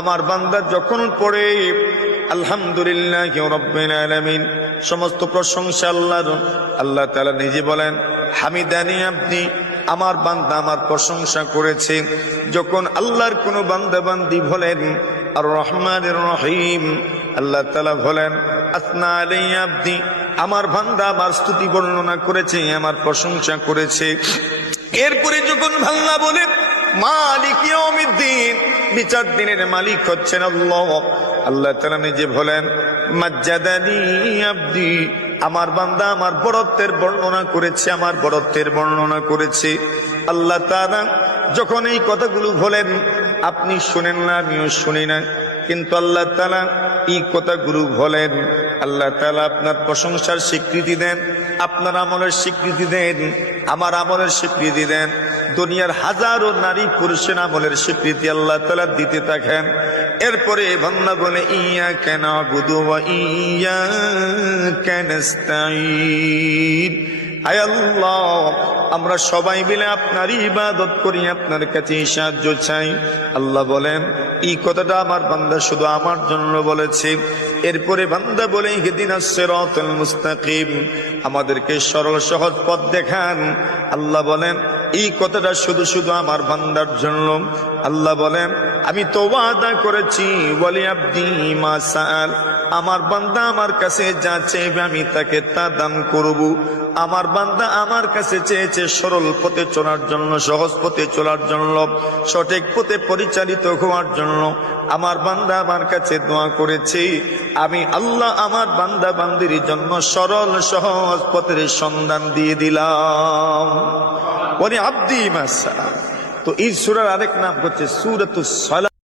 আমার বান্দা যখন পড়ে আলহামদুলিল্লাহি রাব্বিল আলামিন, সমস্ত প্রশংসা আল্লাহর, আল্লাহ তাআলা নিজে বলেন হামিদানি আব্দি, আমার বান্দা আমার প্রশংসা করেছে। যখন আল্লাহর কোন বান্দা বান্দি বলেন আর রহমানির রহিম, আল্লাহ তাআলা বলেন আসনা আলাইয়া আব্দি, আমার বান্দা আমার স্তুতি বর্ণনা করেছে, আমার প্রশংসা করেছে। এরপরে যখন আল্লাহ বলেন মালিক ইয়াউমিদ্দিন, বিচার দিনের মালিক হচ্ছেন আল্লাহ, আল্লাহ তাআলা নিজে বলেন মাজ্জাদানি আব্দি, আমার বান্দা আমার বড়ত্বের বর্ণনা করেছে, আমার বড়ত্বের বর্ণনা করেছে। আল্লাহ তাআলা যখন এই কথাগুলো বলেন আপনি শুনেন না, আমিও শুনি না, কিন্তু আল্লাহ তাআলা এই কথাগুলো বলেন, আল্লাহ তাআলা আপনার প্রশংসার স্বীকৃতি দেন, আপনার আমলের স্বীকৃতি দেন, আমার আমলের স্বীকৃতি দেন, দুনিয়ার হাজারো নারী পুরুষের আমলের স্বীকৃতি আল্লাহ তাআলা দিতে থাকেন। এরপরে বান্দা বলে ইয়াকা না'বুদু ওয়া ইয়াকা নাস্তাঈন, আয় আল্লাহ আমরা সবাই মিলে আপনার ইবাদত করি, আপনার কাছে সাহায্য চাই। আল্লাহ বলেন এই কথাটা আমার বান্দা শুধু আমার জন্য বলেছে। এরপরে বান্দা বলে ইহদিনাস সিরাতাল মুস্তাকিম, আমাদেরকে সরল সহজ পথ দেখান। আল্লাহ বলেন এই কথাটা শুধু শুধু আমার বান্দার জন্য। আল্লাহ বলেন আমি তো ওয়াদা করেছি ওয়ালি আব্দি মা সাআল, আমার বান্দা আমার কাছে যা চাইবে আমি তাকে তা দান করব। আমার বান্দা আমার কাছে চেয়েছে সরল পথে চলার জন্য, সহজ পথে চলার জন্য, সঠিক পথে পরিচালিত হওয়ার জন্য। আমার বান্দা আমার কাছে দোয়া করেছে, আমি আল্লাহ আমার বান্দা বান্দির জন্য সরল সহজ পথের সন্ধান দিয়ে দিলাম। ওয়ালি আব্দি মা সাআল। তো এই সূরার আরেক নাম হচ্ছে সূরাতুস সালাত।